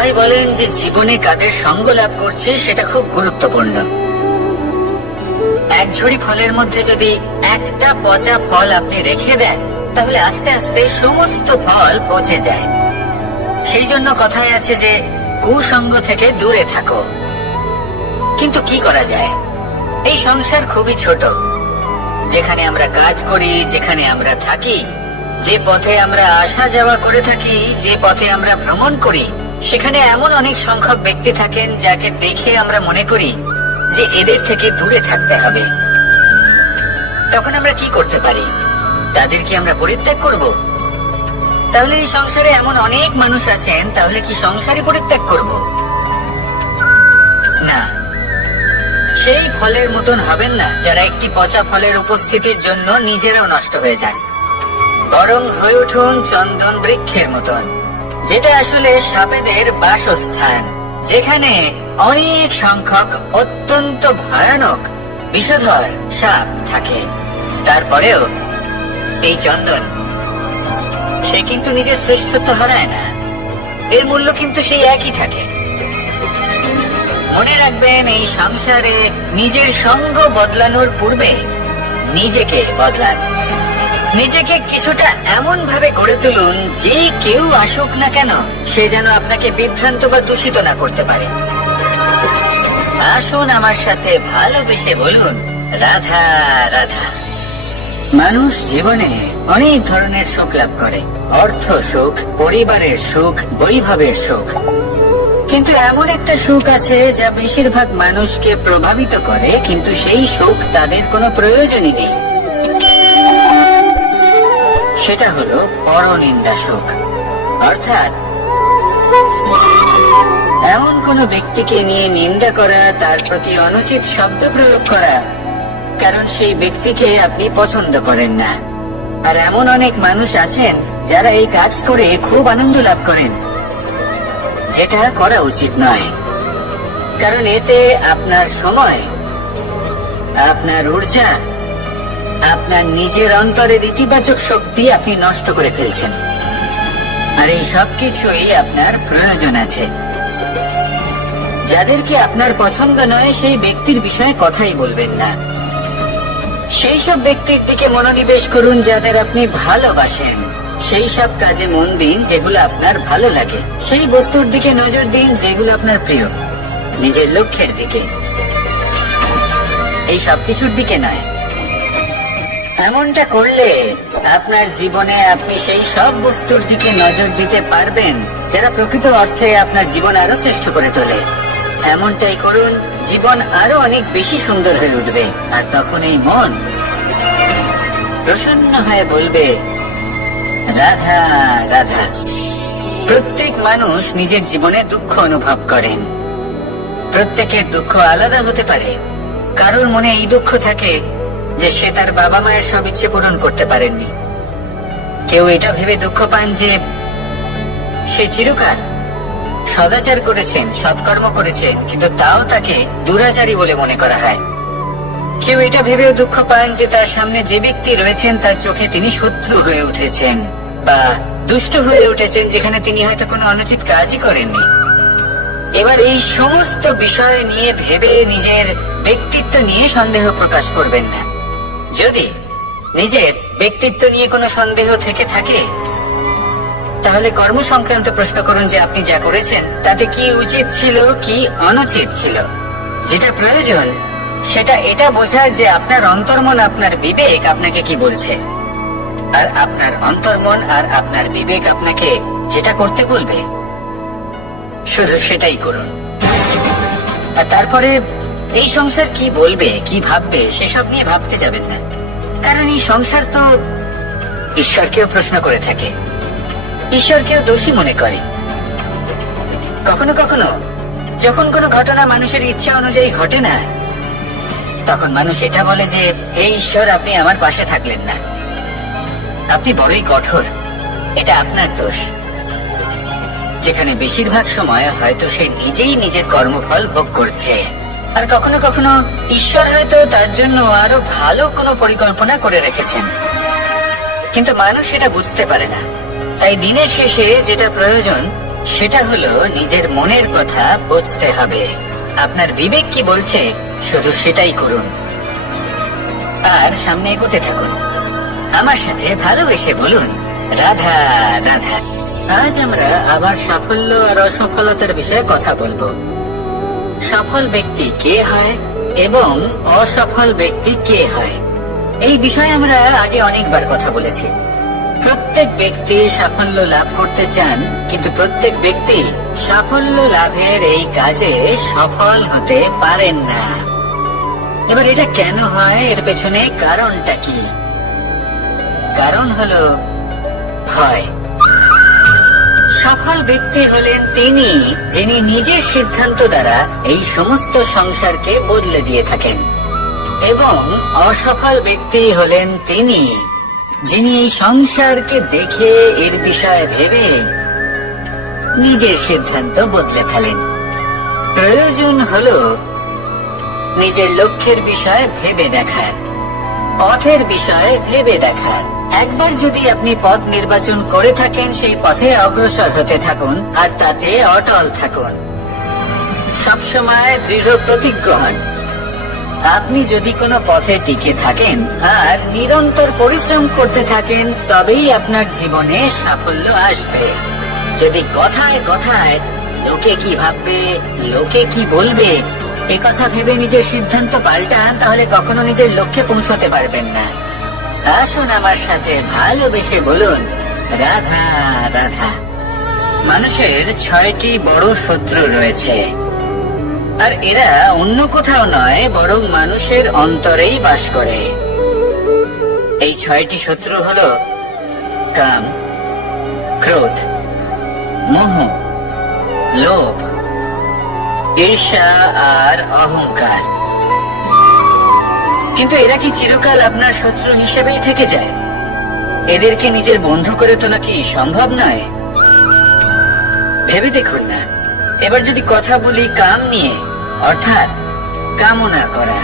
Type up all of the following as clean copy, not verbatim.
সবাই বলেন যে জীবনে কাদের সঙ্গ লাভ করছে সেটা খুব গুরুত্বপূর্ণ। এক ঝুড়ি ফলের মধ্যে যদি একটা পচা ফল আপনি রেখে দেন, তাহলে আস্তে আস্তে সমস্ত ফল পচে যায়। সেই জন্য কথায় আছে যে কুসঙ্গ থেকে দূরে থাকো। কিন্তু কি করা যায়? এই সংসার খুবই ছোট। যেখানে আমরা কাজ করি, যেখানে আমরা থাকি, যে পথে আমরা আসা যাওয়া করে থাকি, যে পথে আমরা ভ্রমণ করি, সেখানে এমন অনেক সংখ্যক ব্যক্তি থাকেন যাকে দেখে আমরা মনে করি যে এদের থেকে দূরে থাকতে হবে। তখন আমরা কি করতে পারি? তাদের কি আমরা পরিত্যাগ করব? তাহলে এই সংসারে এমন অনেক মানুষ আছেন, তাহলে কি সংসারই পরিত্যাগ করব? না, সেই ফলের মতন হবেন না যারা একটি পচা ফলের উপস্থিতির জন্য নিজেরাও নষ্ট হয়ে যান। বরং হয়ে উঠুন চন্দন বৃক্ষের মতন, যেটা আসলে সাপেদের বাসস্থান, যেখানে অনেক সংখ্যক অত্যন্ত ভয়ানক বিষধর সাপ থাকে। তারপরেও এই চন্দন, সে কিন্তু নিজের শ্রেষ্ঠত্ব হারায় না। এর মূল্য কিন্তু সেই একই থাকে। মনে রাখবেন, এই সংসারে নিজের সঙ্গ বদলানোর পূর্বে নিজেকে বদলান। নিজেকে কিছুটা এমন ভাবে গড়ে তুলুন যে কেউ আসুক না কেন সে যেন আপনাকে বিভ্রান্ত বা দূষিত না করতে পারে। আসুন আমার সাথে ভালোবেসে বলুন, রাধা রাধা। মানুষ জীবনে অনেক ধরনের সুখ লাভ করে, অর্থ সুখ, পরিবারের সুখ, বৈভবের সুখ। কিন্তু এমন একটা সুখ আছে যা বেশিরভাগ মানুষকে প্রভাবিত করে, কিন্তু সেই সুখ তাদের কোনো প্রয়োজনই নেই। সেটা হলো পরনিন্দা সুখ। অর্থাৎ এমন কোন ব্যক্তিকে নিয়ে নিন্দা করা, তার প্রতি অনুচিত শব্দ প্রয়োগ করা, কারণ সেই ব্যক্তিকে আপনি পছন্দ করেন না। আর এমন অনেক মানুষ আছেন যারা এই কাজ করে খুব আনন্দ লাভ করেন, যেটা করা উচিত নয়। কারণ এতে আপনার সময়, আপনার ঊর্জা, আপনার নিজের অন্তরের ইতিবাচক শক্তি আপনি নষ্ট করে ফেলছেন। আর এই সবকিছুই আপনার প্রয়োজন আছে। যাদেরকে আপনার পছন্দ নয় সেই ব্যক্তির বিষয়ে কথাই বলবেন না। সেই সব ব্যক্তির দিকে মনোনিবেশ করুন যাদের আপনি ভালোবাসেন। সেই সব কাজে মন দিন যেগুলো আপনার ভালো লাগে। সেই বস্তুর দিকে নজর দিন যেগুলো আপনার প্রিয়, নিজের লক্ষ্যের দিকে, এই সবকিছুর দিকে নয়। এমনটা করলে আপনার জীবনে আপনি সেই সব বস্তুর দিকে নজর দিতে পারবেন যারা প্রকৃত অর্থে আপনার জীবন আরো শ্রেষ্ঠ করে তোলে। এমনটাই করুন, জীবন আরো অনেক বেশি সুন্দর হয়ে উঠবে। আর তখন এই মন প্রসন্ন হয়ে বলবে, রাধা রাধা। প্রত্যেক মানুষ নিজের জীবনে দুঃখ অনুভব করেন। প্রত্যেকের দুঃখ আলাদা হতে পারে। কারোর মনে এই দুঃখ থাকে যে সে তার বাবা মায়ের সব ইচ্ছে পূরণ করতে পারেননি। কেউ এটা ভেবে দুঃখ পান যে সে চিরকাল সদাচার করেছেন, সৎকর্ম করেছেন, কিন্তু তাও তাকে দুরাচারী বলে মনে করা হয়। কেউ এটা ভেবেও দুঃখ পান যে তার সামনে যে ব্যক্তি রয়েছেন তার চোখে তিনি শত্রু হয়ে উঠেছেন বা দুষ্ট হয়ে উঠেছেন, যেখানে তিনি হয়তো কোনো অনুচিত কাজই করেননি। এবার এই সমস্ত বিষয় নিয়ে ভেবে নিজের ব্যক্তিত্ব নিয়ে সন্দেহ প্রকাশ করবেন না। যদি নিজের ব্যক্তিত্ব নিয়ে কোনো সন্দেহ থেকে থাকে, তাহলে কর্ম সংক্রান্ত প্রশ্ন করুন যে আপনি যা করেছেন তাতে কি উচিত ছিল, কি অনুচিত ছিল। যেটা প্রয়োজন সেটা এটা বোঝার যে আপনার অন্তর্মন, আপনার বিবেক আপনাকে কি বলছে। আর আপনার অন্তর্মন আর আপনার বিবেক আপনাকে যেটা করতে বলবে শুধু সেটাই করুন। আর তারপরে এই সংসার কি বলবে, কি ভাববে সেসব নিয়ে ভাবতে যাবেন না। কারণ এই সংসার তো ঈশ্বরকেও প্রশ্ন করে থাকে, ঈশ্বরকেও দোষী মনে করে। কখনো কখনো যখন কোনো ঘটনা মানুষের ইচ্ছা অনুযায়ী ঘটে না, তখন মানুষ এটা বলে যে হে ঈশ্বর, আপনি আমার পাশে থাকলেন না, আপনি বড়ই কঠোর, এটা আপনার দোষ। যেখানে বেশিরভাগ সময় হয়তো সে নিজেই নিজের কর্মফল ভোগ করছে। আর কখনো কখনো ঈশ্বর হয়তো তার জন্য আরো ভালো কোনো পরিকল্পনা করে রেখেছেন, কিন্তু মানুষ এটা বুঝতে পারে না। তাই দিনের শেষে যেটা প্রয়োজন সেটা হলো নিজের মনের কথা বুঝতে হবে। আপনার বিবেক কি বলছে শুধু সেটাই করুন, আর সামনে এগোতে থাকুন। আমার সাথে ভালোবেসে বলুন, রাধা রাধা। আজ আমরা আবার সাফল্য আর অসফলতার বিষয়ে কথা বলবো। সফল ব্যক্তি কে হয় এবং অসফল ব্যক্তি কে হয়, এই বিষয়ে আমরা আগে অনেকবার কথা বলেছি। প্রত্যেক ব্যক্তি সাফল্য লাভ করতে চান, কিন্তু প্রত্যেক ব্যক্তি সাফল্য লাভের এই কাজে সফল হতে পারেন না। এবার এটা কেন হয়, এর পেছনে কারণটা কি? কারণ হলো ভয়। সফল ব্যক্তি হলেন তিনি যিনি নিজের সিদ্ধান্ত দ্বারা এই সমস্ত সংসারকে বদলে দিয়ে থাকেন, এবং অসফল ব্যক্তি হলেন তিনি যিনি এই সংসারকে দেখে এর বিষয়ে ভেবে নিজের সিদ্ধান্ত বদলে ফেলেন। প্রয়োজন হলো নিজের লক্ষ্যের বিষয়ে ভেবে দেখার, পথের বিষয়ে ভেবে দেখার। একবার যদি আপনি পথ নির্বাচন করে থাকেন, সেই পথে অগ্রসর হতে থাকুন আর তাতে অটল থাকুন। সবসময় দৃঢ় প্রতিজ্ঞ হন। আপনি যদি কোনো পথে টিকে থাকেন আর নিরন্তর পরিশ্রম করতে থাকেন, তবেই আপনার জীবনে সাফল্য আসবে। যদি কথায় কথায় লোকে কি ভাববে, লোকে কি বলবে, এ কথা ভেবে নিজের সিদ্ধান্ত পাল্টান, তাহলে কখনো নিজের লক্ষ্যে পৌঁছতে পারবেন না। আসুন আমার সাথে ভালোবেসে বলুন, রাধা রাধা। মানুষের 6টি বড় শত্রু রয়েছে, আর এরা অন্য কোথাও নয়, বরং মানুষের অন্তরেই বাস করে। এই 6টি শত্রু হলো কাম, ক্রোধ, মোহ, লোভ, ঈর্ষা আর অহংকার। কিন্তু এরা কি চিরকাল আপনার শত্রু হিসেবেই থেকে যায়? এদেরকে নিজের বন্ধু করে তোলা কি সম্ভব নয়? ভেবে দেখুন না। এবার যদি কথা বলি কাম নিয়ে, অর্থাৎ কামনা করা,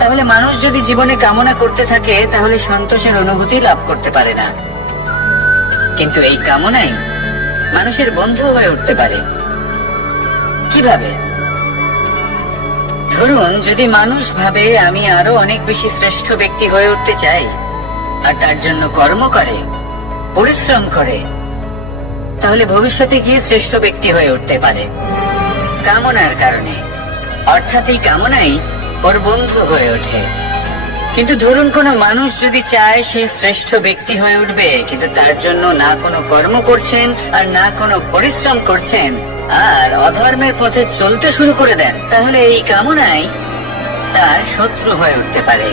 তাহলে মানুষ যদি জীবনে কামনা করতে থাকে, তাহলে সন্তোষের অনুভূতি লাভ করতে পারে না। কিন্তু এই কামনাই মানুষের বন্ধু হয়ে উঠতে পারে। কিভাবে? ধরুন, যদি মানুষ ভাবে আমি আরো অনেক বেশি শ্রেষ্ঠ ব্যক্তি হয়ে উঠতে চাই, আর তার জন্য কর্ম করে, পরিশ্রম করে, তাহলে ভবিষ্যতে গিয়ে শ্রেষ্ঠ ব্যক্তি হয়ে উঠতে পারে কামনার কারণে। অর্থাৎ এই কামনাই ওর বন্ধু হয়ে ওঠে। কিন্তু ধরুন, কোনো মানুষ যদি চায় সে শ্রেষ্ঠ ব্যক্তি হয়ে উঠবে, কিন্তু তার জন্য না কোনো কর্ম করছেন আর না কোনো পরিশ্রম করছেন, আর অধর্মের পথে চলতে শুরু করে দেন, তাহলে এই কামনাই তার শত্রু হয়ে উঠতে পারে।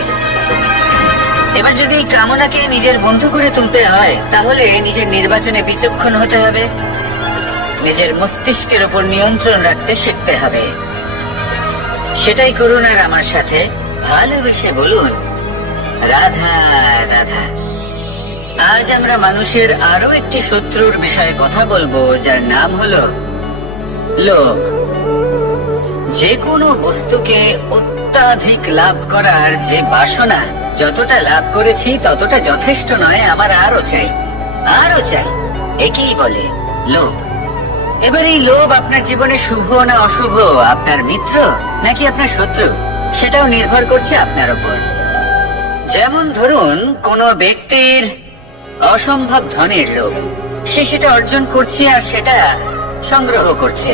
এবার যদি এই কামনাকে নিজের বন্ধু করে তুলতে হয়, তাহলে নিজের নির্বাচনে বিচক্ষণ হতে হবে, নিজের মস্তিষ্কের উপর নিয়ন্ত্রণ রাখতে শিখতে হবে। সেটাই করুন, আর আমার সাথে ভালোবেসে বলুন, রাধা রাধা। আজ আমরা মানুষের আরো একটি শত্রুর বিষয়ে কথা বলবো, যার নাম হলো লোভ। যে কোনো বস্তুকে অত্যাধিক লাভ করার যে বাসনা, যতটা লাভ করেছি ততটা যথেষ্ট নয়, আমার আরো চাই, আরো চাই, একেই বলে লোভ। এবার এই লোভ আপনার জীবনে শুভ না অশুভ, আপনার মিত্র নাকি আপনার শত্রু, সেটাও নির্ভর করছে আপনার উপর। যেমন ধরুন, কোন ব্যক্তির অসম্ভব ধনের লোভ, সে সেটা অর্জন করছে আর সেটা সংগ্রহ করছে,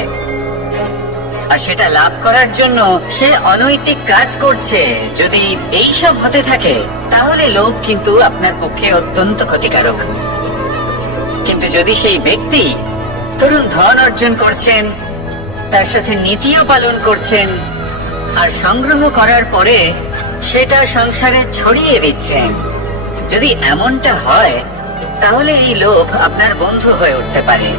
আর সেটা লাভ করার জন্য সে অনৈতিক কাজ করছে। যদি এইসব হতে থাকে, তাহলে লোভ কিন্তু আপনার পক্ষে অত্যন্ত ক্ষতিকারক। কিন্তু যদি সেই ব্যক্তি ধরুন ধন অর্জন করছেন, তার সাথে নীতিও পালন করছেন, আর সংগ্রহ করার পরে সেটা সংসারে ছড়িয়ে দিচ্ছেন, যদি এমনটা হয়, তাহলে এই লোভ আপনার বন্ধু হয়ে উঠতে পারে।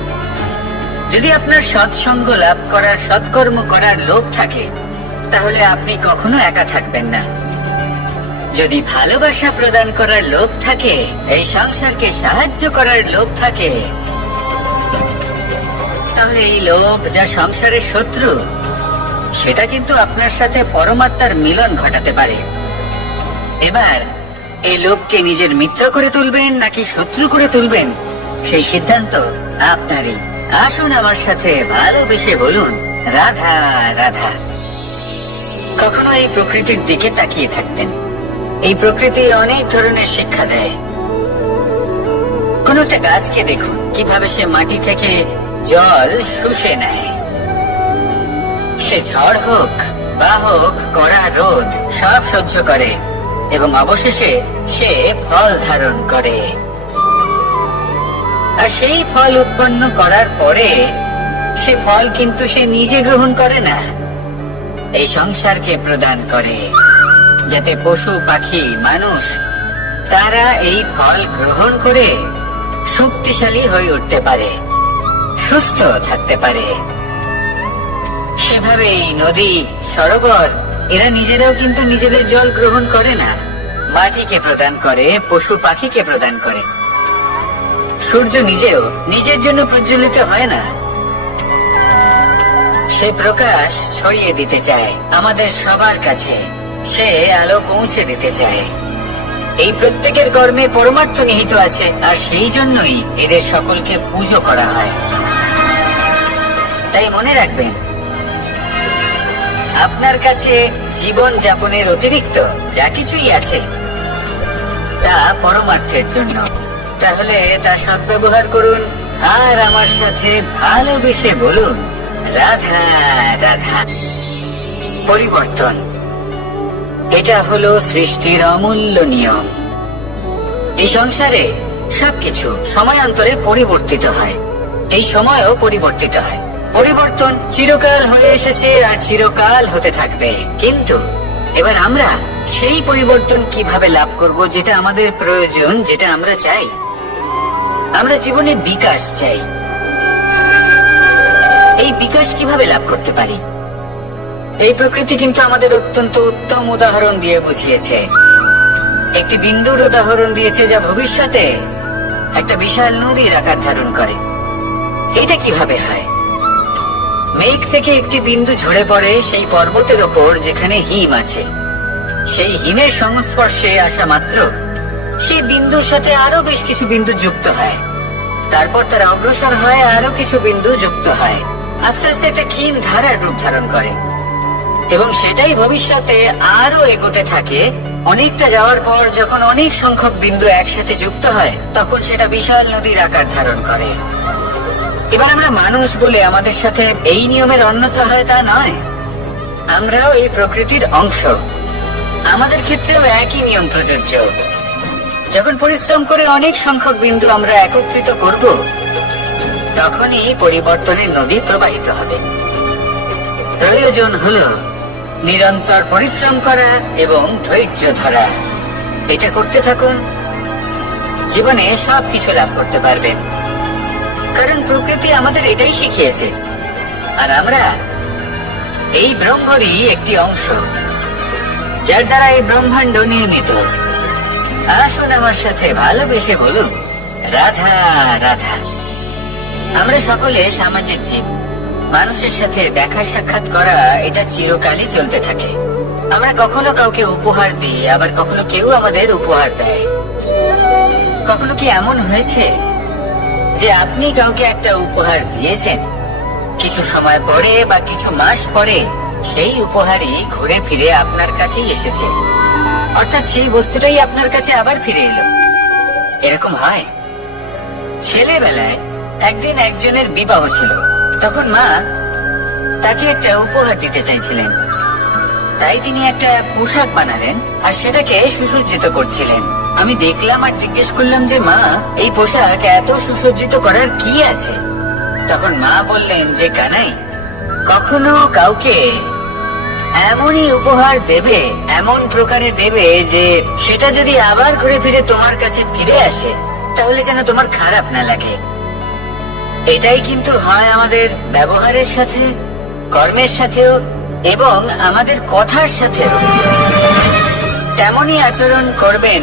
যদি আপনার সৎসঙ্গ লাভ করার, সৎকর্ম করার লোভ থাকে, তাহলে আপনি কখনো একা থাকবেন না। যদি ভালোবাসা প্রদান করার লোভ থাকে, এই সংসারকে সাহায্য করার লোভ থাকে, তাহলে এই লোভ, যা সংসারের শত্রু, সেটা কিন্তু আপনার সাথে পরমাত্মার মিলন ঘটাতে পারে। এবার এই লোভকে নিজের মিত্র করে তুলবেন নাকি শত্রু করে তুলবেন, সেই সিদ্ধান্ত আপনারই। আসুন আমার সাথে ভালোবেসে বলুন, রাধা রাধা। কখনো এই প্রকৃতির দিকে তাকিয়ে থাকবেন। এই প্রকৃতি অনেক ধরনের শিক্ষা দেয়। কোন একটা গাছকে দেখুন কিভাবে সে মাটি থেকে জল শুষে নেয়। সে ঝড় হোক বা হোক কড়া রোদ সব সহ্য করে এবং অবশেষে সে ফল ধারণ করে। আর সেই ফল উৎপন্ন করার পরে সে ফল কিন্তু সে নিজে গ্রহণ করে না, এই সংসারকে প্রদান করে, যাতে পশু পাখি মানুষ তারা এই ফল গ্রহণ করে শক্তিশালী হয়ে উঠতে পারে, সুস্থ থাকতে পারে। সেভাবেই নদী, সরোবর এরা নিজেরাও কিন্তু নিজেদের জল গ্রহণ করে না, মাটিকে প্রদান করে, পশু পাখিকে প্রদান করে। সূর্য নিজেও নিজের জন্য প্রজ্বলিত হয় না, সে প্রকাশ ছড়িয়ে দিতে চায় আমাদের সবার কাছে, সে আলো পৌঁছে দিতে চায়। এই প্রত্যেকের কর্মে পরমার্থ নিহিত আছে, আর সেই জন্যই এদের সকলকে পুজো করা হয়। তাই মনে রাখবেন, আপনার কাছে জীবন যাপনের অতিরিক্ত যা কিছুই আছে তা পরমার্থের জন্য। তাহলে তা সদ্ব্যবহার করুন আর আমার সাথে ভালোবেসে বলুন, রাধা রাধা। পরিবর্তন, এটা হলো সৃষ্টির অমূল্য নিয়ম। এই সংসারে সবকিছু সময়ান্তরে পরিবর্তিত হয়, এই সময়ও পরিবর্তিত হয়। পরিবর্তন চিরকাল হয়ে এসেছে আর চিরকাল হতে থাকবে। কিন্তু এবার আমরা সেই পরিবর্তন কিভাবে লাভ করব, যেটা আমাদের প্রয়োজন, যেটা আমরা চাই। আমরা জীবনে বিকাশ চাই। এই বিকাশ কিভাবে লাভ করতে পারি? এই প্রকৃতি কিন্তু আমাদের অত্যন্ত উত্তম উদাহরণ দিয়ে বুঝিয়েছে। একটি বিন্দুর উদাহরণ দিয়েছে যা ভবিষ্যতে একটা বিশাল নদীর আকার ধারণ করে। এটা কিভাবে হয়? মেঘ থেকে একটি বিন্দু ঝরে পড়ে সেই পর্বতের ওপর যেখানে হিম আছে। সেই হিমের সংস্পর্শে আসা মাত্র সেই বিন্দুর সাথে আরো বেশ কিছু বিন্দু যুক্ত হয়। তারপর তারা অগ্রসর হয়, আরো কিছু বিন্দু যুক্ত হয়। আস্তে আস্তে একটা ক্ষীণ ধারার রূপ ধারণ করে এবং সেটাই ভবিষ্যতে আরো এগোতে থাকে। অনেকটা যাওয়ার পর যখন অনেক সংখ্যক বিন্দু একসাথে যুক্ত হয়, তখন সেটা বিশাল নদীর আকার ধারণ করে। এবার আমরা মানুষ বলে আমাদের সাথে এই নিয়মের অন্যথা হয় তা নয়। আমরাও এই প্রকৃতির অংশ, আমাদের ক্ষেত্রেও একই নিয়ম প্রযোজ্য। যখন পরিশ্রম করে অনেক সংখ্যক বিন্দু আমরা একত্রিত করব, তখনই পরিবর্তনের নদী প্রবাহিত হবে। প্রয়োজন হলো নিরন্তর পরিশ্রম করা এবং ধৈর্য ধরা। এটা করতে থাকুন, জীবনে সবকিছু লাভ করতে পারবেন। কারণ প্রকৃতি আমাদের এটাই শিখিয়েছে, আর আমরা এই ব্রহ্মরই একটি অংশ, যার দ্বারা এই ব্রহ্মাণ্ড নির্মিত। আসুন আমার সাথে ভালোবেসে বলুন, রাধা রাধা। আমরা সকলে সামাজিক জীব। মানুষের সাথে দেখা সাক্ষাৎ করা এটা চিরকালই চলতে থাকে। আমরা কখনো কাউকে উপহার দিই, আবার কখনো কেউ আমাদের উপহার দেয়। কখনো কি এমন হয়েছে যে আপনি কাউকে একটা উপহার দিয়েছেন, কিছু সময় পরে বা কিছু মাস পরে সেই উপহারই ঘুরে ফিরে আপনার কাছেই এসেছে, অর্থাৎ সেই বস্তুটাই আপনার কাছে আবার ফিরে এলো? এরকম হয়। ছেলেবেলায় একদিন একজনের বিবাহ ছিল, তখন মা তাকে একটা উপহার দিতে চাইছিলেন। তাই তিনি একটা পোশাক বানালেন আর সেটাকে সুসজ্জিত করছিলেন। আমি দেখলাম আর জিজ্ঞেস করলাম যে, মা, এই পোশাক এত সুসজ্জিত করার কি আছে? তখন মা বললেন যে, কানাই, কখনো কাউকে এমনই উপহার দেবে, এমন প্রকারে দেবে যে সেটা যদি আবার ঘুরে ফিরে তোমার কাছে ফিরে আসে, তাহলে যেন তোমার খারাপ না লাগে। এটাই কিন্তু হয় আমাদের ব্যবহারের সাথে, কর্মের সাথেও এবং আমাদের কথার সাথেও। তেমনই আচরণ করবেন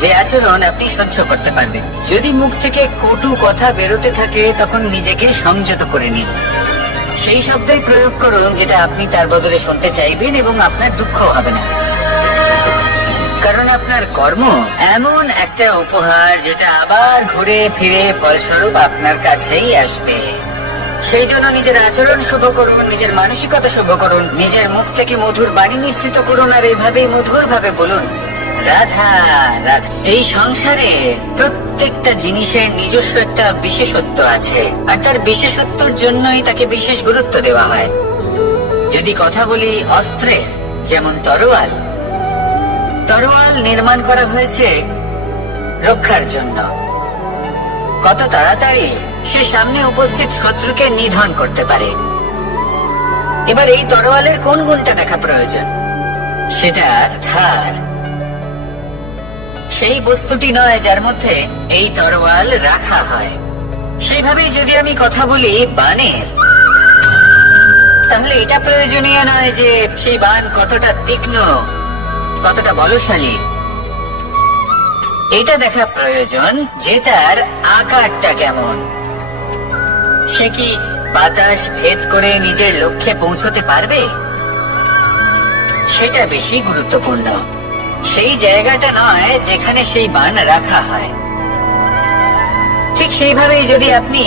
যে আচরণ আপনি সহ্য করতে পারবেন। যদি মুখ থেকে কটু কথা বেরোতে থাকে, তখন নিজেকে সংযত করে নিন। সেই শব্দই প্রয়োগ করুন যেটা আপনি তার বদলে শুনতে চাইবেন, এবং আপনার দুঃখ হবে না। কারণ আপনার কর্ম এমন একটা উপহার যেটা আবার ঘুরে ফিরে ফলস্বরূপ আপনার কাছেই আসবে। সেই জন্য নিজের আচরণ শুভ করুন, নিজের মানসিকতা শুভ করুন, নিজের মুখ থেকে মধুর বাণী মিশ্রিত করুন, আর এইভাবেই মধুর ভাবে বলুন রাধা রাধা। এই সংসারে প্রত্যেকটা জিনিসের নিজস্ব একটা বিশেষত্ব আছে, আর তার বিশেষত্বর জন্যই তাকে বিশেষ গুরুত্ব দেওয়া হয়। যদি কথা বলি অস্ত্রের, যেমন তরোয়াল, তরোয়াল নির্মাণ করা হয়েছে রক্ষার জন্য। কত তাড়াতাড়ি সে সামনে উপস্থিত শত্রুকে নিধন করতে পারে। এবার এই তরোয়ালের কোন গুণটা দেখা প্রয়োজন? সেটার ধার। সেই বস্তুটি নয় যার মধ্যে এই তরোয়াল রাখা হয়। সেইভাবেই যদি আমি কথা বলি বানের, তাহলে এটা প্রয়োজনীয় নয় যে সেই বান কতটা তীক্ষ্ণ, কতটা বলশালী। এটা দেখা প্রয়োজন যে তার আকারটা কেমন। সে কি বাতাস ভেদ করে নিজের লক্ষ্যে পৌঁছতে পারবে? সেটা বেশি গুরুত্বপূর্ণ, সেই জায়গাটা নয় যেখানে সেই বান রাখা হয়। ঠিক সেইভাবেই যদি আপনি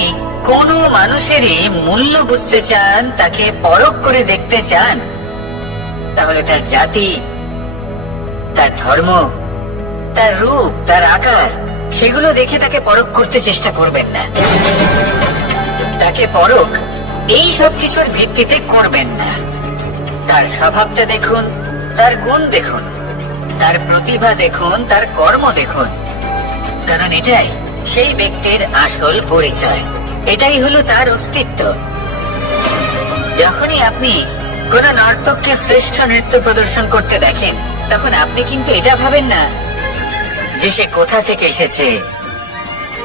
কোনো মানুষেরই মূল্য বুঝতে চান, তাকে পরখ করে দেখতে চান, তাহলে তার জাতি, তার ধর্ম, তার রূপ, তার আকার, সেগুলো দেখে তাকে পরখ করতে চেষ্টা করবেন না। তাকে পরখ এই সব কিছুর ভিত্তিতে করবেন না। তার স্বভাবটা দেখুন, তার গুণ দেখুন, তার প্রতিভা দেখুন, তার কর্ম দেখুন, কারণ এটাই সেই ব্যক্তির আসল পরিচয়, এটাই হলো তার অস্তিত্ব। যখনই আপনি কোন নর্তককে শ্রেষ্ঠ নৃত্য প্রদর্শন করতে দেখেন, তখন আপনি কিন্তু এটা ভাবেন না যে সে কোথা থেকে এসেছে,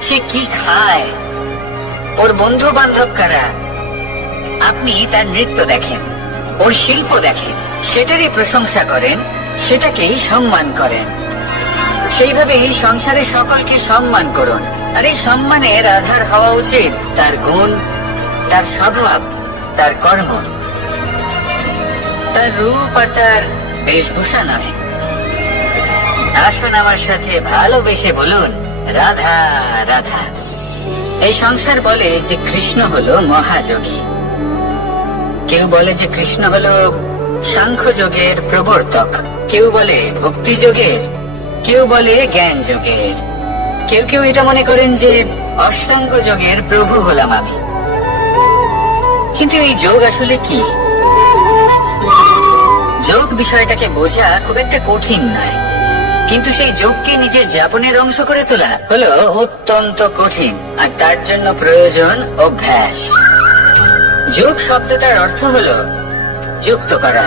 সে কি খায়, ওর বন্ধু বান্ধব কারা। আপনি তার নৃত্য দেখেন, ওর শিল্প দেখেন, সেটারই প্রশংসা করেন, সেটাকেই সম্মান করেন। সেইভাবে এই সংসারে সকলকে সম্মান করুন, আর এই সম্মানের আধার হওয়া উচিত তার গুণ, তার স্বভাব, তার কর্ম, তার রূপ আর তার বেশভূষা নয়। আসুন আমার সাথে ভালোবেসে বলুন রাধা রাধা। এই সংসার বলে যে কৃষ্ণ হলো মহাযোগী, কেউ বলে যে কৃষ্ণ হলো সাংখ্য যোগের প্রবর্তক, কেউ বলে ভক্তি যোগের, কেউ বলে জ্ঞান যোগের, কেউ কেউ এটা মনে করেন যে অষ্টাঙ্গ যোগের প্রভু হলাম আমি। কিন্তু এই যোগ আসলে কি? যোগ বিষয়টাকে বোঝা খুব একটা কঠিন নয়, কিন্তু সেই যোগকে নিজের যাপনের অংশ করে তোলা হলো অত্যন্ত কঠিন, আর তার জন্য প্রয়োজন অভ্যাস। যোগ শব্দটার অর্থ হলো যুক্ত করা,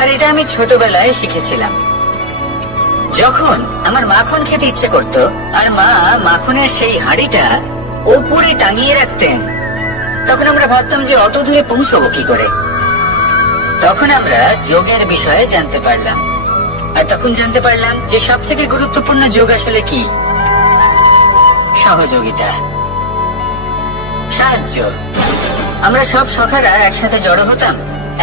আর এটা আমি ছোটবেলায় শিখেছিলাম। যখন আমার মাখন খেতে ইচ্ছে করত, আর মা মাখনের সেই হাঁড়িটা ওপরে টাঙিয়ে রাখতেন, তখন আমরা ভাবতাম যে অত দূরে পৌঁছবো কি করে। তখন আমরা যোগের বিষয়ে জানতে পারলাম, আর তখন জানতে পারলাম যে সব থেকে গুরুত্বপূর্ণ যোগ আসলে কি? সহযোগিতা, সাহায্য। আমরা সব সখারা একসাথে জড়ো হতাম,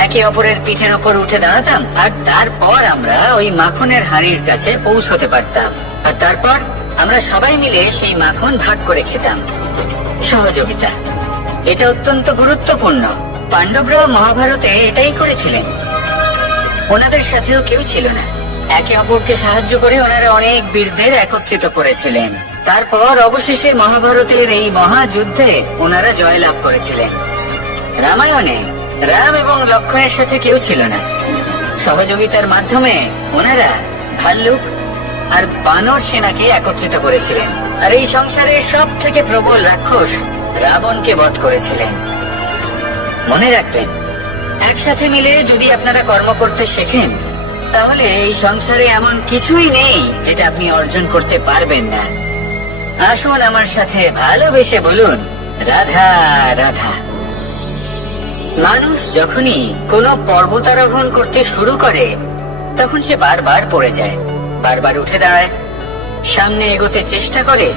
একে অপরের পিঠের ওপর উঠে দাঁড়াতাম, আর তারপর আমরা ওই মাখনের হাঁড়ির কাছে পৌঁছতে পারতাম, আর তারপর আমরা সবাই মিলে সেই মাখন ভাগ করে খেতাম। সহযোগিতা, এটা অত্যন্ত গুরুত্বপূর্ণ। পাণ্ডবরাও মহাভারতে এটাই করেছিলেন। ওনাদের সাথেও কেউ ছিল না, একে অপরকে সাহায্য করে ওনারা অনেক বীরদের একত্রিত করেছিলেন। তারপর অবশেষে মহাভারতের এই মহাযুদ্ধে ওনারা জয়লাভ করেছিলেন। রামায়ণে রাম এবং লক্ষ্মণের সাথে কেউ ছিল না। সহযোগিতার মাধ্যমে ওনারা ভাল্লুক আর বানর সেনাকে একত্রিত করেছিলেন, আর এই সংসারের সব থেকে প্রবল রাক্ষস রাবণকে বধ করেছিলেন। মনে রাখবেন, একসাথে মিলে যদি আপনারা কর্ম করতে শেখেন, তাহলে এই সংসারে এমন কিছুই নেই যেটা আপনি অর্জন করতে পারবেন না। আসুন আমার সাথে ভালোবেসে বলুন রাধা রাধা। মানুষ যখনই কোনো পর্বতারোহণ করতে শুরু করে, তখন সে বারবার পড়ে যায়, বারবার উঠে দাঁড়ায়, সামনে এগোতে চেষ্টা করে,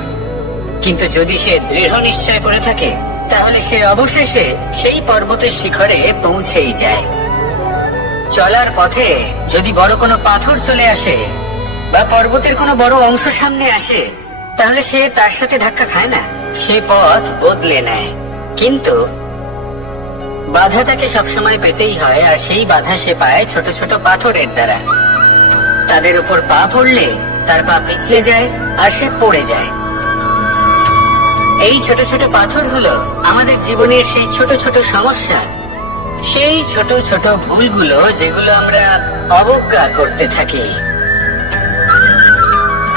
কিন্তু যদি সে দৃঢ় নিশ্চয় করে থাকে, তাহলে সে অবশেষে সেই পর্বতের শিখরে পৌঁছেই যায়। চলার পথে যদি বড় কোনো পাথর চলে আসে বা পর্বতের কোনো বড় অংশ সামনে আসে, তাহলে সে তার সাথে ধাক্কা খায় না, সে পথ বদলে নেয়। কিন্তু বাধা তাকে সবসময় পেতেই হয়, আর সেই বাধা সে পায় ছোট ছোট পাথরের দ্বারা। তাদের উপর পা পড়লে তার পা পিছলে যায় আর সে পড়ে যায়। এই ছোট ছোট পাথর হলো আমাদের জীবনের সেই ছোট ছোট সমস্যা, সেই ছোট ছোট ভুলগুলো যেগুলো আমরা অবজ্ঞা করতে থাকি।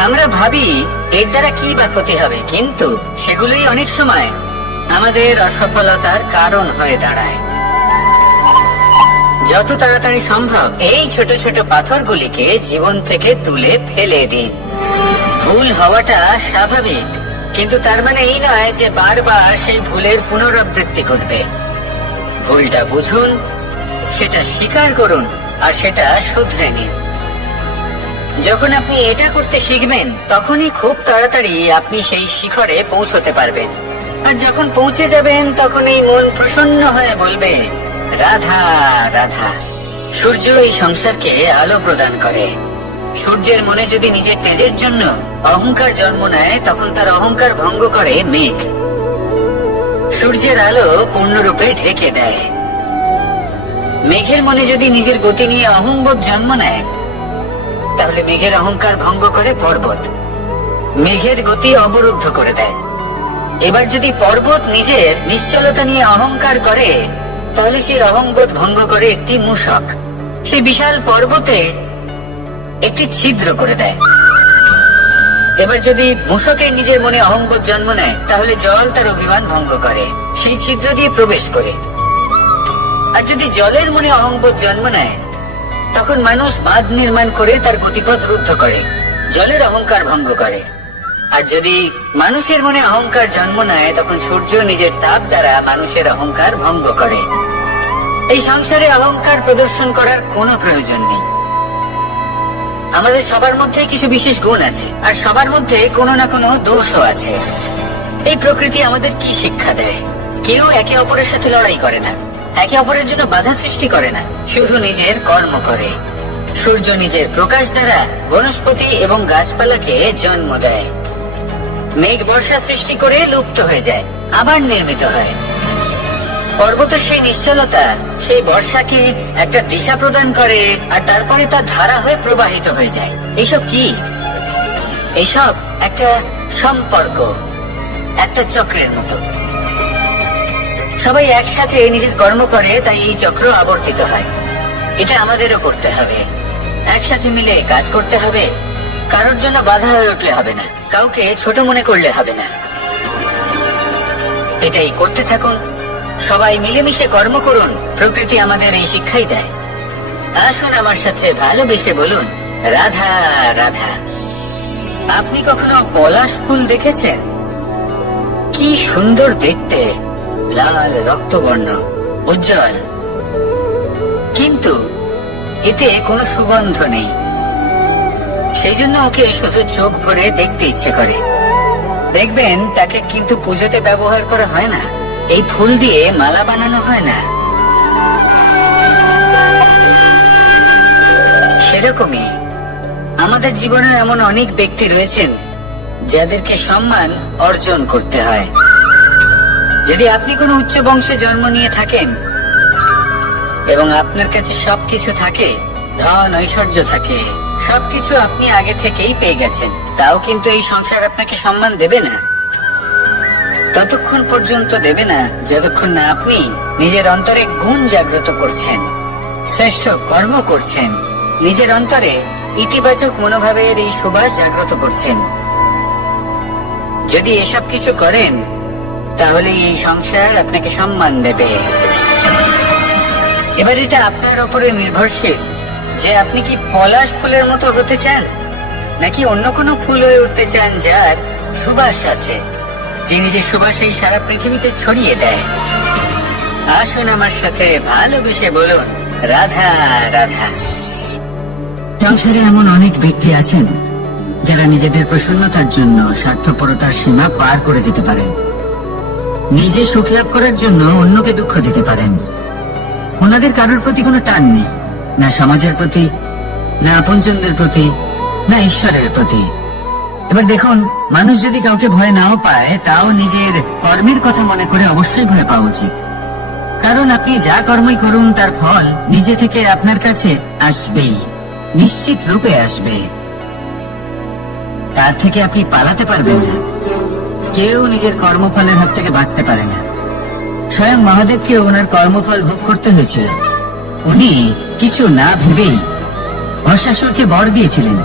আমরা ভাবি এর দ্বারা কি বা ক্ষতি হবে, কিন্তু সেগুলোই অনেক সময় আমাদের অসফলতার কারণ হয়ে দাঁড়ায়। যত তাড়াতাড়ি সম্ভব এই ছোট ছোট পাথরগুলিকে জীবন থেকে তুলে ফেলে দিন। ভুল হওয়াটা স্বাভাবিক, কিন্তু তার মানে এই নয় যে বারবার সেই ভুলের পুনরাবৃত্তি ঘটবে। ভুলটা বুঝুন, সেটা স্বীকার করুন আর সেটা শুধরে নিন। যখন আপনি এটা করতে শিখবেন, তখনই খুব তাড়াতাড়ি আপনি সেই শিখরে পৌঁছতে পারবেন। আর যখন পৌঁছে যাবেন, তখনই মন প্রসন্ন হয়ে বলবে, রাধা রাধা। সূর্য এই সংসারকে আলো প্রদান করে। সূর্যের মনে যদি নিজের তেজের জন্য অহংকার জন্ম নেয়, তখন তার অহংকার ভঙ্গ করে মেঘ। সূর্যের আলো পূর্ণরূপে ঢেকে দেয়। মেঘের মনে যদি নিজের গতি নিয়ে অহংবোধ জন্ম নেয়, তাহলে মেঘের অহংকার ভঙ্গ করে পর্বত। মেঘের গতি অবরুদ্ধ করে দেয়। এবার যদি পর্বত নিজের নিশ্চলতা নিয়ে অহংকার করে, তাহলে সেই অহংবোধ ভঙ্গ করে একটি মূষক। সেই বিশাল পর্বতে একটি ছিদ্র করে দেয়। এবার যদি মূষকের নিজের মনে অহংবোধ জন্ম নেয়, তাহলে জল তার অভিমান ভঙ্গ করে, সেই ছিদ্র দিয়ে প্রবেশ করে। আর যদি জলের মনে অহংবোধ জন্ম নেয়, তখন মানুষ বাঁধ নির্মাণ করে তার গতিপথ রুদ্ধ করে, জলের অহংকার ভঙ্গ করে। আর যদি মানুষের মনে অহংকার জন্ম নেয়, তখন সূর্য নিজের তাপ দ্বারা মানুষের অহংকার ভঙ্গ করে। এই সংসারে অহংকার প্রদর্শন করার কোনো প্রয়োজন নেই। আমাদের সবার মধ্যে কিছু বিশেষ গুণ আছে, আর সবার মধ্যে কোনো না কোনো দোষও আছে। এই প্রকৃতি আমাদের কি শিক্ষা দেয়? কেউ একে অপরের সাথে লড়াই করে না, একে অপরের জন্য বাধা সৃষ্টি করে না, শুধু নিজের কর্ম করে। সূর্য নিজের প্রকাশ দ্বারা বনস্পতি এবং গাছপালাকে জন্ম দেয়। মেঘ বর্ষা সৃষ্টি করে লুপ্ত হয়ে যায়, আবার নির্মিত হয়। পর্বতের সেই নিশ্চলতা সেই বর্ষাকে একটা দিশা প্রদান করে, আর তারপরে তা ধারা হয়ে প্রবাহিত হয়ে যায়। এইসব কি? এইসব একটা সম্পর্ক, একটা চক্রের মতো। সবাই একসাথে নিজের কর্ম করে, তাই এই চক্র আবর্তিত হয়। এটা আমাদেরও করতে হবে, একসাথে মিলে কাজ করতে হবে। কারোর জন্য বাধা হয়ে উঠলে হবে না, কাউকে ছোট মনে করলে হবে না। এটাই করতে থাকুন, সবাই মিলেমিশে কর্ম করুন। প্রকৃতি আমাদের এই শিক্ষাই দেয়। আসুন আমার সাথে ভালোবেসে বলুন, রাধা রাধা। আপনি কখনো পলাশ ফুল দেখেছেন? কি সুন্দর দেখতে, লাল রক্তবর্ণ, উজ্জ্বল, কিন্তু এতে কোনো সুগন্ধ নেই। সেই জন্য ওকে শুধু চোখ ভরে দেখতে ইচ্ছে করে। দেখবেন তাকে কিন্তু পুজোতে ব্যবহার করা হয় না, এই ফুল দিয়ে মালা বানানো হয় না। সেরকমই আমাদের জীবনে এমন অনেক ব্যক্তি রয়েছেন যাদেরকে সম্মান অর্জন করতে হয়। যদি আপনি কোনো উচ্চ বংশে জন্ম নিয়ে থাকেন এবং আপনার কাছে সবকিছু থাকে, ধন ঐশ্বর্য থাকে, সবকিছু আপনি আগে থেকেই পেয়ে গেছেন, তাও কিন্তু এই সংসার আপনাকে সম্মান দেবে না। ততক্ষণ পর্যন্ত দেবে না যতক্ষণ না আপনি নিজের অন্তরে গুণ জাগ্রত করছেন, শ্রেষ্ঠ কর্ম করছেন, নিজের অন্তরে ইতিবাচক মনোভাবের এই সুবাস জাগ্রত করছেন। যদি এসব কিছু করেন, তাহলে এই সংসার আপনাকে সম্মান দেবে। এবার এটা আপনার উপরে নির্ভরশীল যে আপনি কি পলাশ ফুলের মতো হতে চান, নাকি অন্য কোনো ফুল হয়ে উঠতে চান যার সুবাস আছে, যে নিজের সুবাস এই সারা পৃথিবীতে ছড়িয়ে দেয়। আসুন আমার সাথে ভালোবেসে বলুন, রাধা রাধা। সংসারে এমন অনেক ব্যক্তি আছেন যারা নিজেদের প্রসন্নতার জন্য স্বার্থপরতার সীমা পার করে যেতে পারেন। নিজে সুখ লাভ করার জন্য অন্যকে দুঃখ দিতে পারেন। ওনাদের কারোর প্রতি কোনো টান নেই, না সমাজের প্রতি, না আপনজনদের প্রতি, না ঈশ্বরের প্রতি। এবার দেখুন, মানুষ যদি কাউকে ভয় নাও পায়, তাও নিজের কর্মের কথা মনে করে অবশ্যই ভয় পাওয়া উচিত। কারণ আপনি যা কর্মই করুন তার ফল নিজে থেকে আপনার কাছে আসবেই, নিশ্চিত রূপে আসবে। তার থেকে আপনি পালাতে পারবেন না। কেউ নিজের কর্মফলের হাত থেকে বাঁচতে পারে না। স্বয়ং মহাদেবকে ওনার কর্মফল ভোগ করতে হয়েছিল। উনি কিছু না ভেবেই ভস্মাসুরকে বর দিয়েছিলেন।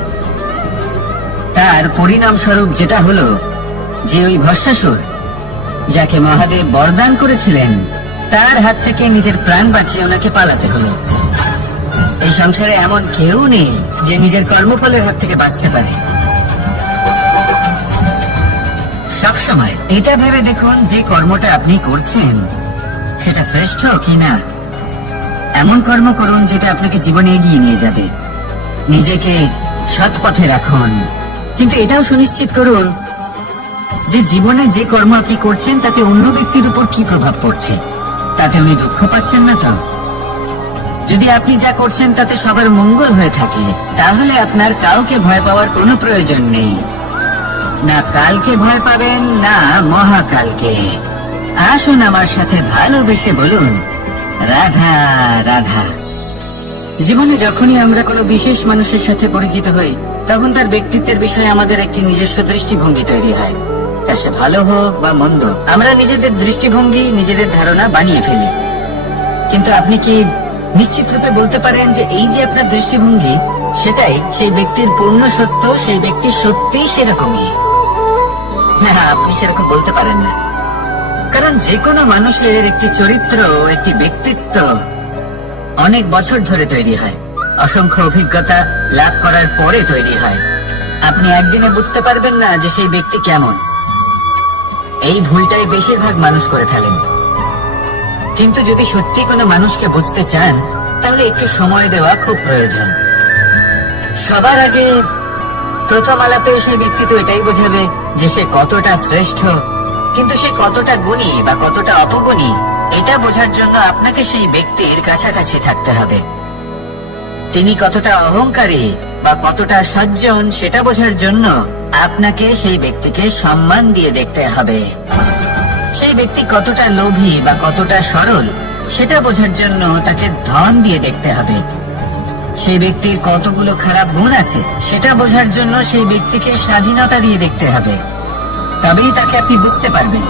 তার পরিণাম স্বরূপ যেটা হলো যে ওই ভস্মাসুর যাকে মহাদেব বরদান করেছিলেন তার হাত থেকে নিজের প্রাণ বাঁচিয়ে ওনাকে পালাতে হলো। এই সংসারে এমন কেউ নেই যে নিজের কর্মফলের হাত থেকে বাঁচতে পারে। সবসময় এটা ভেবে দেখুন যে কর্মটা আপনি করছেন সেটা শ্রেষ্ঠ কিনা। এমন কর্ম করুন যেটা আপনাকে জীবনে এগিয়ে নিয়ে যাবে। নিজেকে সৎ পথে রাখুন, কিন্তু এটাও সুনিশ্চিত করুন যে জীবনে যে কর্ম আপনি করছেন তাতে অন্য ব্যক্তির উপর কি প্রভাব পড়ছে, তাতে উনি দুঃখ পাচ্ছেন না তো। যদি আপনি যা করছেন তাতে সবার মঙ্গল হয়ে থাকে তাহলে আপনার কাউকে ভয় পাওয়ার কোনো প্রয়োজন নেই। না কালকে ভয় পাবেন না মহাকালকে। আসুন আমার সাথে ভালোবেসে বলুন রাধা রাধা। জীবনে যখনই আমরা কোনো বিশেষ মানুষের সাথে পরিচিত হই তখন তার ব্যক্তিত্বের বিষয়ে আমাদের একটি নিজস্ব দৃষ্টিভঙ্গি তৈরি হয়। তা সে ভালো হোক বা মন্দ, আমরা নিজেদের দৃষ্টিভঙ্গি, নিজেদের ধারণা বানিয়ে ফেলি। কিন্তু আপনি কি নিশ্চিত রূপে বলতে পারেন যে এই যে আপনার দৃষ্টিভঙ্গি সেটাই সেই ব্যক্তির পূর্ণ সত্য, সেই ব্যক্তি সত্যিই সেরকমই? হ্যাঁ, আপনি সেরকম বলতে পারেন না। কারণ যে কোনো মানুষের একটি চরিত্র, একটি ব্যক্তিত্ব অনেক বছর ধরে তৈরি হয়, অসংখ্য অভিজ্ঞতা লাভ করার পরে তৈরি হয়। আপনি একদিনে বুঝতে পারবেন না যে সেই ব্যক্তি কেমন। এই ভুলটাই বেশিরভাগ মানুষ করে ফেলেন। কিন্তু যদি সত্যি কোনো মানুষকে বুঝতে চান তাহলে একটু সময় দেওয়া খুব প্রয়োজন। সবার আগে প্রথম আলাপে সেই ব্যক্তি তো এটাই বোঝাবে যে সে কতটা শ্রেষ্ঠ, কিন্তু সে কতটা গুণী বা কতটা অপগুণী এটা বোঝার জন্য আপনাকে সেই ব্যক্তির কাছাকাছি থাকতে হবে। তিনি কতটা অহংকারী বা কতটা সজ্জন সেটা বোঝার জন্য আপনাকে সেই ব্যক্তিকে সম্মান দিয়ে দেখতে হবে। সেই ব্যক্তি কতটা লোভী বা কতটা সরল সেটা বোঝার জন্য তাকে ধন দিয়ে দেখতে হবে। সেই ব্যক্তির কতগুলো খারাপ গুণ আছে সেটা বোঝার জন্য সেই ব্যক্তিকে স্বাধীনতা দিয়ে দেখতে হবে। তবেই তাকে আপনি বুঝতে পারবেন।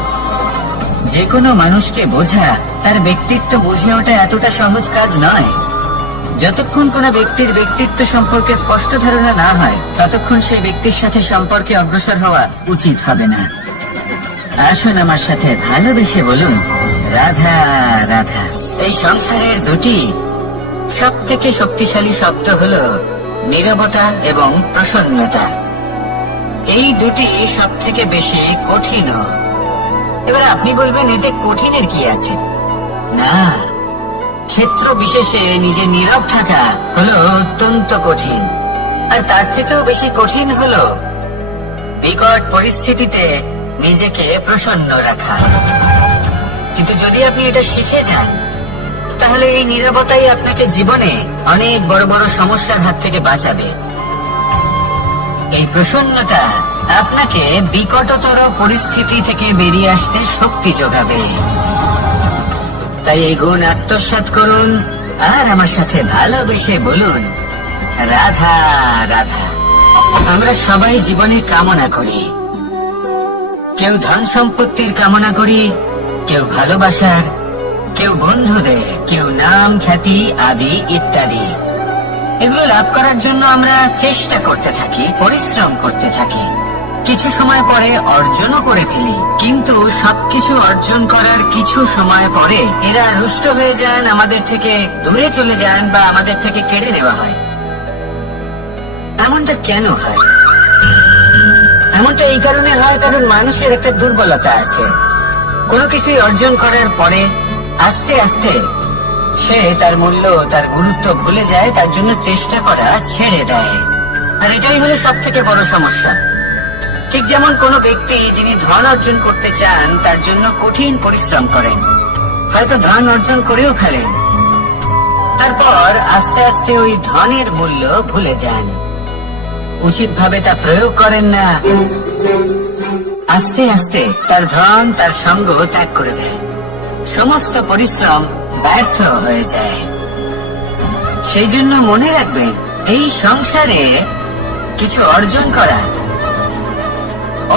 যে কোনো মানুষকে বোঝা, তার ব্যক্তিত্ব বুঝে ওঠা এতটা সহজ কাজ নয়। যতক্ষণ কোনো ব্যক্তির ব্যক্তিত্ব সম্পর্কে স্পষ্ট ধারণা না হয় ততক্ষণ সেই ব্যক্তির সাথে সম্পর্কে অগ্রসর হওয়া উচিত হবে না। আসুন আমার সাথে ভালোবেসে বলুন রাধা রাধা। এই সংসারের দুটি সব থেকে শক্তিশালী শব্দ হলো নীরবতা এবং প্রসন্নতা। এই দুটি সব থেকে বেশি কঠিন। এবার আপনি বলবেন এতে কঠিনের কি আছে? না, ক্ষেত্র বিশেষে নিজে নীরব থাকা হলো অত্যন্ত কঠিন। আর তার থেকেও বেশি কঠিন হলো বিকট পরিস্থিতিতে নিজেকে প্রসন্ন রাখা। কিন্তু যদি আপনি এটা শিখে যান তাহলে এই নীরবতাই আপনাকে জীবনে অনেক বড় বড় সমস্যার হাত থেকে বাঁচাবে। এই প্রসন্নতা আপনাকে বিকটতর পরিস্থিতি থেকে বেরিয়ে আসতে শক্তি যোগাবে। তাই এই গুণ আত্মসাৎ করুন আর আমার সাথে ভালোবেসে বলুন রাধা রাধা। আমরা সবাই জীবনে কামনা করি। কেউ ধন সম্পত্তির কামনা করি, কেউ ভালোবাসার, কেউ বন্ধুদের, কেউ নাম খ্যাতি আদি ইত্যাদি। এগুলো লাভ করার জন্য আমরা চেষ্টা করতে থাকি, পরিশ্রম করতে থাকি। কিছু সময় পরে অর্জনও করে ফেলি, কিন্তু সবকিছু অর্জন করার কিছু সময় পরে এরা রুষ্ট হয়ে যান, আমাদের থেকে দূরে চলে যান বা আমাদের থেকে কেড়ে নেওয়া হয়। এমনটা কেন হয়? এমনটা এই কারণে হয় কারণ মানুষের একটা দুর্বলতা আছে। কোনো কিছুই অর্জন করার পরে আস্তে আস্তে সে তার মূল্য, তার গুরুত্ব ভুলে যায়, তার জন্য চেষ্টা করা ছেড়ে দেয়। আর এটাই হলো সব থেকে বড় সমস্যা। ঠিক যেমন কোনো ব্যক্তি যিনি ধন অর্জন করতে চান তার জন্য কঠিন পরিশ্রম করেন, হয়তো ধন অর্জন করেও ফেলেন, তারপর আস্তে আস্তে ওই ধনের মূল্য ভুলে যান, উচিত ভাবে তা প্রয়োগ করেন না, আস্তে আস্তে তার ধন, তার সঙ্গ ত্যাগ করে দেয়। সমস্ত পরিশ্রম ব্যর্থ হয়ে যায়। সেই জন্য মনে রাখবেন, এই সংসারে কিছু অর্জন করা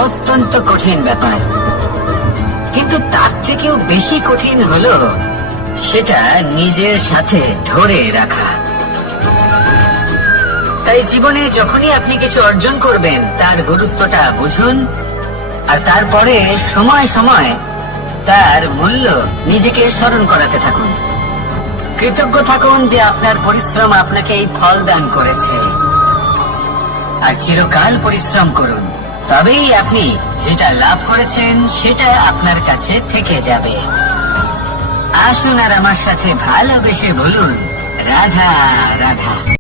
অত্যন্ত কঠিন ব্যাপার, কিন্তু তার থেকেও বেশি কঠিন হলো সেটা নিজের সাথে ধরে রাখা। তাই জীবনে যখনই আপনি কিছু অর্জন করবেন তার গুরুত্বটা বুঝুন, আর তারপরে সময় সময় তার মূল্য নিজেকে স্মরণ করাতে থাকুন। কৃতজ্ঞ থাকুন যে আপনার পরিশ্রম আপনাকে এই ফল দান করেছে, আর চিরকাল পরিশ্রম করুন। তবেই আপনি যেটা লাভ করেছেন সেটা আপনার কাছে থেকে যাবে। আসুন আর আমার সাথে ভালোবেসে বলুন, রাধা রাধা।